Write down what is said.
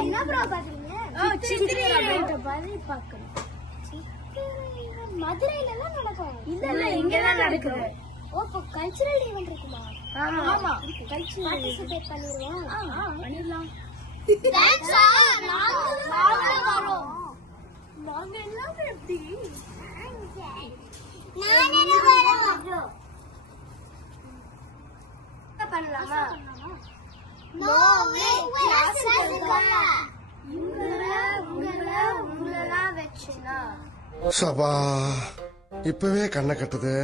என்ன ப்ரோ பாக்குறீங்க? மதுரையில எல்லாம் நடக்கும். இல்ல இங்கதான் நடக்குது. ஓ, இப்போ கல்ச்சுரல் ஈவென்ட் இருக்குமா? ஆமா கல்ச்சுரல் பார்ட்டிசிபேட் பண்ணிடுவோம். பண்ணிடலாம். நாங்க வரோம். நாங்க எல்லாமே எப்படி பண்ணலாமா? உங்களெல்லாம் வச்சுனா சபா இப்பவே கண்ணை கட்டுது.